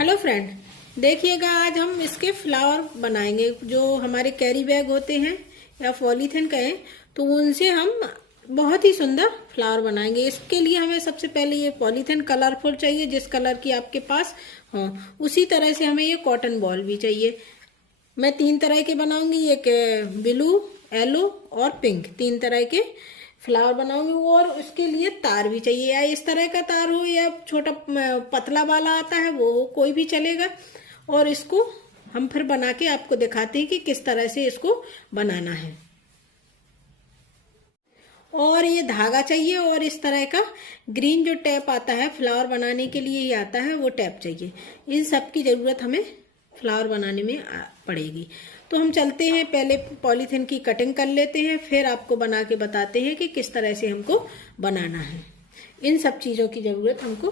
Hello friend, देखिएगा आज हम इसके फ्लावर बनाएंगे। जो हमारे कैरी बैग होते हैं या पॉलीथिन कहें तो उनसे हम बहुत ही सुंदर फ्लावर बनाएंगे। इसके लिए हमें सबसे पहले ये पॉलीथिन कलरफुल चाहिए, जिस कलर की आपके पास हो। उसी तरह से हमें ये कॉटन बॉल भी चाहिए। मैं 3 तरह के बनाऊंगी, एक ब्लू, येलो और पिंक, 3 तरह के फ्लावर बनाऊंगी। और उसके लिए तार भी चाहिए, या इस तरह का तार हो या छोटा पतला वाला आता है वो हो, कोई भी चलेगा। और इसको हम फिर बना के आपको दिखाते हैं कि किस तरह से इसको बनाना है। और ये धागा चाहिए, और इस तरह का ग्रीन जो टैप आता है फ्लावर बनाने के लिए ही आता है, वो टैप चाहिए। इन सब की जरूरत हमें फ्लावर बनाने में पड़ेगी। तो हम चलते हैं, पहले पॉलीथिन की कटिंग कर लेते हैं, फिर आपको बना के बताते हैं कि किस तरह से हमको बनाना है। इन सब चीज़ों की ज़रूरत हमको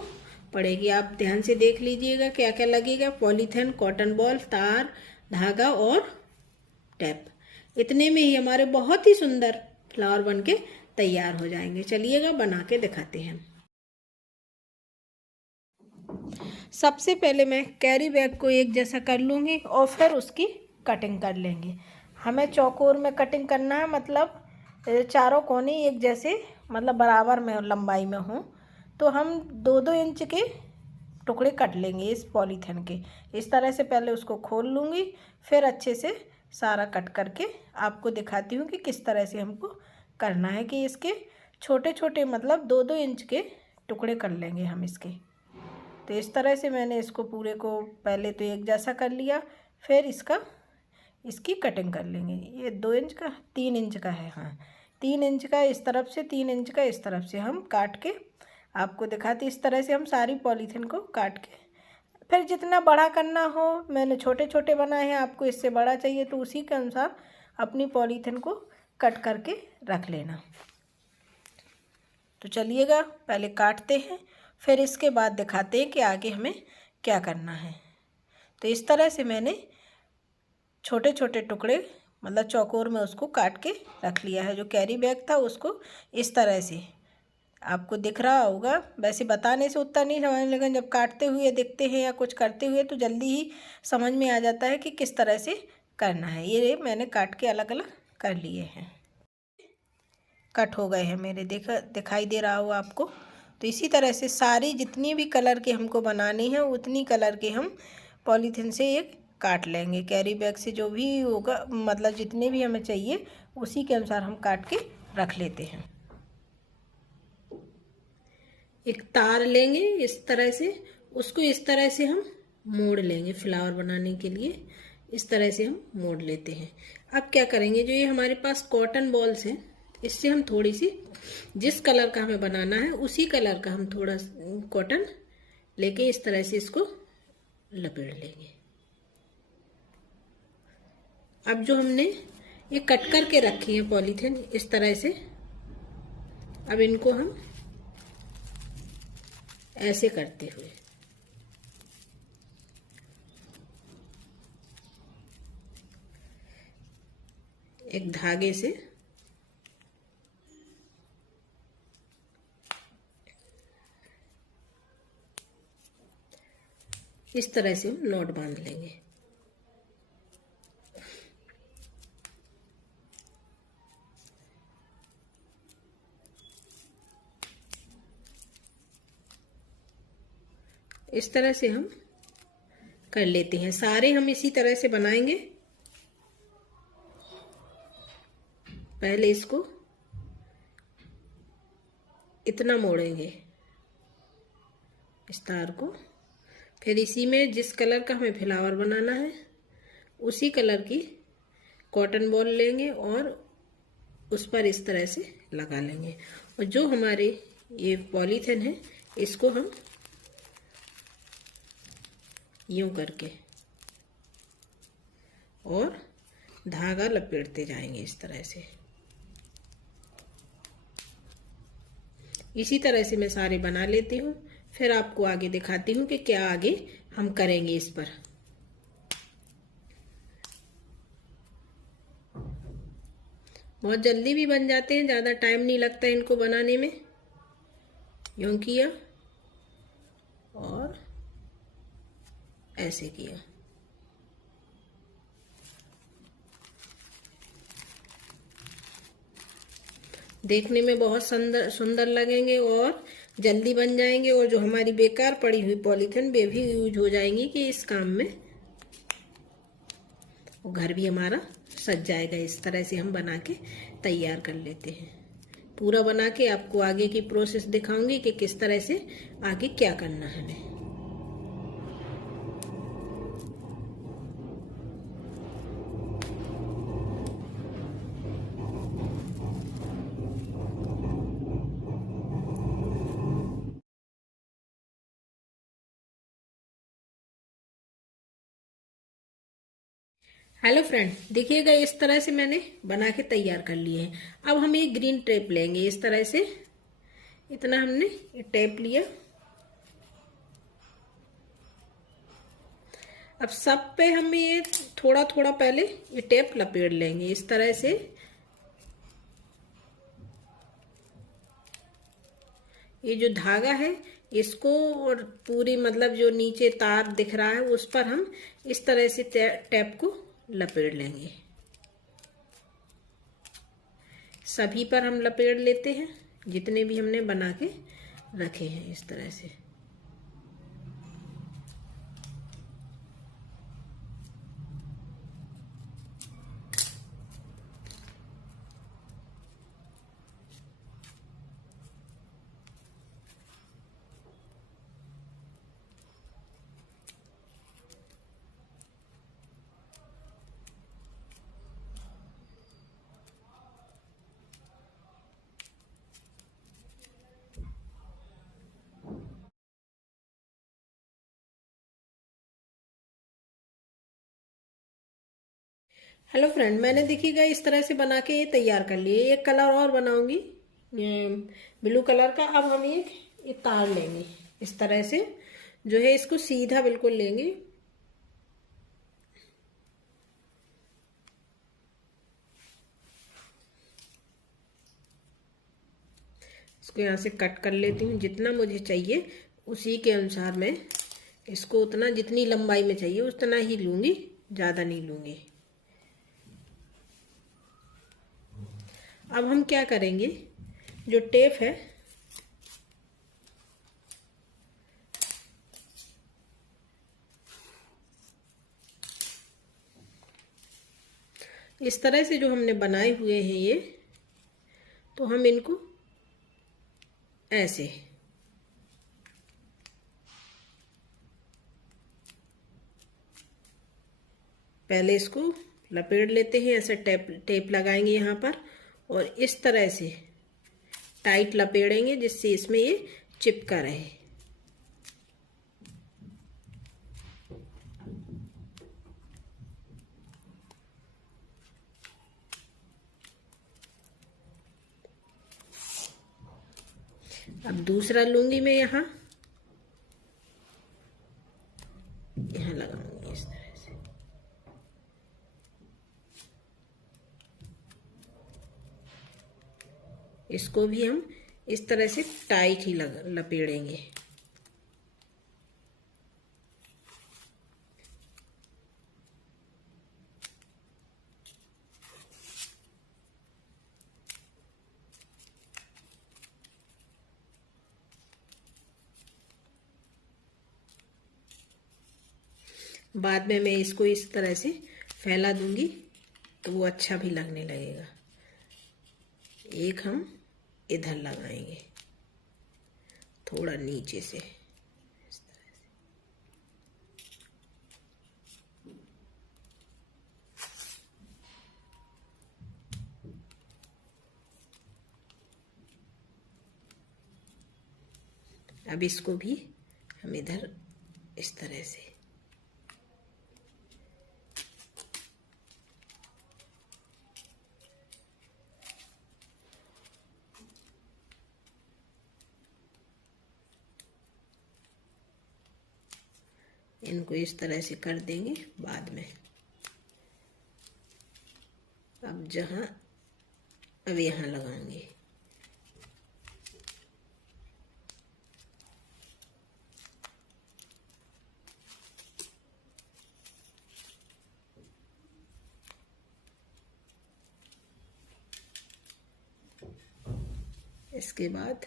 पड़ेगी। आप ध्यान से देख लीजिएगा क्या क्या लगेगा। पॉलीथिन, कॉटन बॉल, तार, धागा और टैप। इतने में ही हमारे बहुत ही सुंदर फ्लावर बन के तैयार हो जाएंगे। चलिएगा बना के दिखाते हैं। सबसे पहले मैं कैरी बैग को एक जैसा कर लूँगी और फिर उसकी कटिंग कर लेंगे। हमें चौकोर में कटिंग करना है, मतलब चारों कोने एक जैसे, मतलब बराबर में लंबाई में हों। तो हम 2-2 इंच के टुकड़े कट लेंगे इस पॉलीथिन के। इस तरह से पहले उसको खोल लूँगी, फिर अच्छे से सारा कट करके आपको दिखाती हूँ कि किस तरह से हमको करना है। कि इसके छोटे छोटे मतलब 2-2 इंच के टुकड़े कर लेंगे हम इसके। तो इस तरह से मैंने इसको पूरे को पहले तो एक जैसा कर लिया, फिर इसकी कटिंग कर लेंगे। ये 2 इंच का, 3 इंच का है, हाँ 3 इंच का इस तरफ से, 3 इंच का इस तरफ से हम काट के आपको दिखाते। इस तरह से हम सारी पॉलीथिन को काट के, फिर जितना बड़ा करना हो, मैंने छोटे छोटे बनाए हैं, आपको इससे बड़ा चाहिए तो उसी के अनुसार अपनी पॉलीथिन को कट करके रख लेना। तो चलिएगा पहले काटते हैं, फिर इसके बाद दिखाते हैं कि आगे हमें क्या करना है। तो इस तरह से मैंने छोटे छोटे टुकड़े मतलब चौकोर में उसको काट के रख लिया है। जो कैरी बैग था उसको इस तरह से आपको दिख रहा होगा। वैसे बताने से उतना नहीं समझ, लेकिन जब काटते हुए देखते हैं या कुछ करते हुए तो जल्दी ही समझ में आ जाता है कि किस तरह से करना है। ये मैंने काट के अलग अलग कर लिए हैं, कट हो गए हैं मेरे, दिखाई दे रहा हो आपको। तो इसी तरह से सारी जितनी भी कलर के हमको बनानी है उतनी कलर के हम पॉलीथिन से एक काट लेंगे। कैरी बैग से जो भी होगा, मतलब जितने भी हमें चाहिए उसी के अनुसार हम काट के रख लेते हैं। एक तार लेंगे इस तरह से, उसको इस तरह से हम मोड़ लेंगे। फ्लावर बनाने के लिए इस तरह से हम मोड़ लेते हैं। अब क्या करेंगे, जो ये हमारे पास कॉटन बॉल्स हैं, इससे हम थोड़ी सी, जिस कलर का हमें बनाना है उसी कलर का हम थोड़ा कॉटन लेके इस तरह से इसको लपेट लेंगे। अब जो हमने ये कट करके रखी है पॉलीथिन इस तरह से, अब इनको हम ऐसे करते हुए एक धागे से इस तरह से हम नॉट बांध लेंगे। इस तरह से हम कर लेते हैं। सारे हम इसी तरह से बनाएंगे। पहले इसको इतना मोड़ेंगे इस तार को, फिर इसी में जिस कलर का हमें फ्लावर बनाना है उसी कलर की कॉटन बॉल लेंगे और उस पर इस तरह से लगा लेंगे। और जो हमारे ये पॉलीथिन है इसको हम यूं करके और धागा लपेटते जाएंगे इस तरह से। इसी तरह से मैं सारे बना लेती हूँ, फिर आपको आगे दिखाती हूँ कि क्या आगे हम करेंगे इस पर। बहुत जल्दी भी बन जाते हैं, ज़्यादा टाइम नहीं लगता इनको बनाने में। यूं किया और ऐसे किया। देखने में बहुत सुंदर सुंदर लगेंगे और जल्दी बन जाएंगे, और जो हमारी बेकार पड़ी हुई पॉलीथिन वे भी यूज हो जाएंगी कि इस काम में, और घर भी हमारा सज जाएगा। इस तरह से हम बना के तैयार कर लेते हैं। पूरा बना के आपको आगे की प्रोसेस दिखाऊंगी कि किस तरह से आगे क्या करना है हमें। हेलो फ्रेंड, देखिएगा इस तरह से मैंने बना के तैयार कर लिए हैं। अब हम एक ग्रीन टेप लेंगे। इस तरह से इतना हमने ये टेप लिया। अब सब पे हम ये थोड़ा थोड़ा पहले ये टेप लपेट लेंगे इस तरह से। ये जो धागा है इसको, और पूरी मतलब जो नीचे तार दिख रहा है उस पर हम इस तरह से टेप को लपेट लेंगे। सभी पर हम लपेट लेते हैं जितने भी हमने बना के रखे हैं इस तरह से। हेलो फ्रेंड, मैंने देखिएगा इस तरह से बना के ये तैयार कर लिए। एक कलर और बनाऊंगी ब्लू कलर का। अब हम ये तार लेंगे इस तरह से, जो है इसको सीधा बिल्कुल लेंगे। इसको यहाँ से कट कर लेती हूँ। जितना मुझे चाहिए उसी के अनुसार मैं इसको, उतना जितनी लंबाई में चाहिए उतना ही लूँगी, ज़्यादा नहीं लूँगी। अब हम क्या करेंगे, जो टेप है इस तरह से जो हमने बनाए हुए हैं ये, तो हम इनको ऐसे पहले इसको लपेट लेते हैं। ऐसे टेप लगाएंगे यहाँ पर और इस तरह से टाइट लपेटेंगे जिससे इसमें ये चिपका रहे। अब दूसरा लूंगी मैं, यहाँ लगाऊंगी इस तरह से। इसको भी हम इस तरह से टाइट ही लपेटेंगे। बाद में मैं इसको इस तरह से फैला दूंगी तो वो अच्छा भी लगने लगेगा। एक हम इधर लगाएंगे थोड़ा नीचे से इस तरह से। अब इसको भी हम इधर इस तरह से, इनको इस तरह से कर देंगे बाद में। अब अब यहाँ लगाएंगे। इसके बाद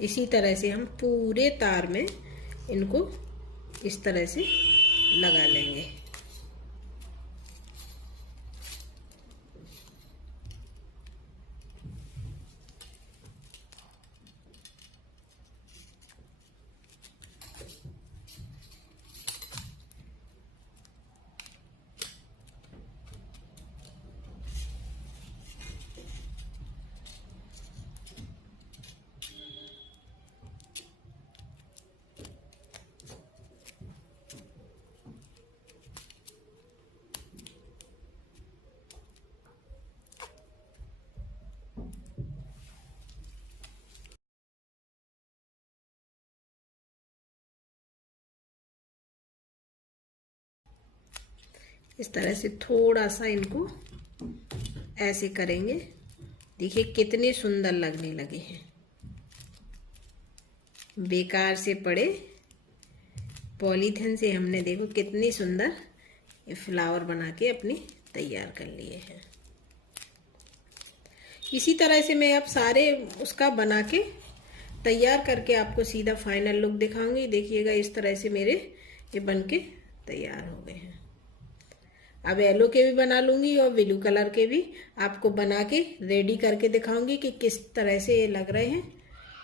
इसी तरह से हम पूरे तार में इनको इस तरह से लगा लेंगे। इस तरह से थोड़ा सा इनको ऐसे करेंगे। देखिए कितने सुंदर लगने लगे हैं। बेकार से पड़े पॉलीथिन से हमने देखो कितनी सुंदर ये फ्लावर बना के अपनी तैयार कर लिए हैं। इसी तरह से मैं अब सारे उसका बना के तैयार करके आपको सीधा फाइनल लुक दिखाऊंगी। देखिएगा इस तरह से मेरे ये बन के तैयार हो गए हैं। अब येलो के भी बना लूंगी और ब्लू कलर के भी आपको बना के रेडी करके दिखाऊंगी कि किस तरह से ये लग रहे हैं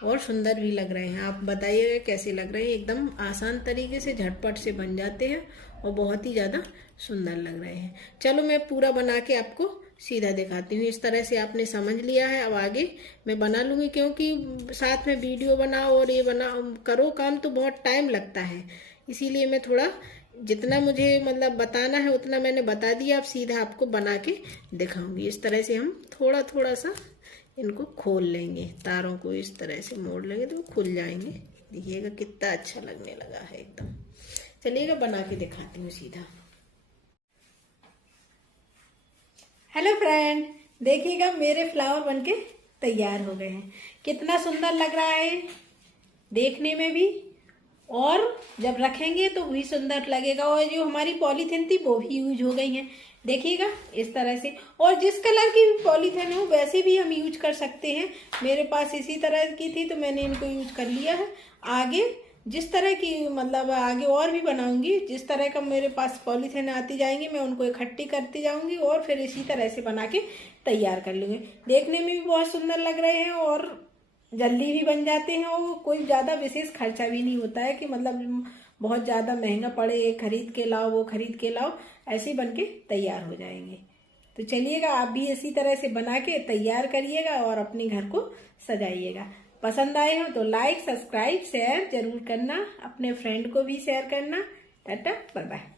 और सुंदर भी लग रहे हैं। आप बताइएगा कैसे लग रहे हैं। एकदम आसान तरीके से झटपट से बन जाते हैं और बहुत ही ज़्यादा सुंदर लग रहे हैं। चलो मैं पूरा बना के आपको सीधा दिखाती हूँ। इस तरह से आपने समझ लिया है। अब आगे मैं बना लूँगी, क्योंकि साथ में वीडियो बनाओ और ये बना करो काम तो बहुत टाइम लगता है। इसीलिए मैं थोड़ा जितना मुझे मतलब बताना है उतना मैंने बता दिया। अब सीधा आपको बना के दिखाऊंगी। इस तरह से हम थोड़ा थोड़ा सा इनको खोल लेंगे, तारों को इस तरह से मोड़ लेंगे तो खुल जाएंगे। देखिएगा कितना अच्छा लगने लगा है एकदम। चलिएगा बना के दिखाती हूँ सीधा। हेलो फ्रेंड, देखिएगा मेरे फ्लावर बनके तैयार हो गए हैं। कितना सुंदर लग रहा है देखने में भी, और जब रखेंगे तो भी सुंदर लगेगा। और जो हमारी पॉलीथिन थी वो भी यूज हो गई है। देखिएगा इस तरह से। और जिस कलर की पॉलीथिन हो वैसे भी हम यूज कर सकते हैं। मेरे पास इसी तरह की थी तो मैंने इनको यूज कर लिया है। आगे जिस तरह की मतलब आगे और भी बनाऊंगी, जिस तरह का मेरे पास पॉलीथिन आती जाएंगी मैं उनको इकट्ठी करती जाऊंगी और फिर इसी तरह से बना के तैयार कर लूंगी। देखने में भी बहुत सुंदर लग रहे हैं और जल्दी भी बन जाते हैं और कोई ज़्यादा विशेष खर्चा भी नहीं होता है कि मतलब बहुत ज़्यादा महंगा पड़े, ये खरीद के लाओ वो खरीद के लाओ। ऐसे बन के तैयार हो जाएंगे। तो चलिएगा आप भी इसी तरह से बना के तैयार करिएगा और अपने घर को सजाइएगा। पसंद आए हो तो लाइक, सब्सक्राइब, शेयर जरूर करना। अपने फ्रेंड को भी शेयर करना। Tata, bye bye.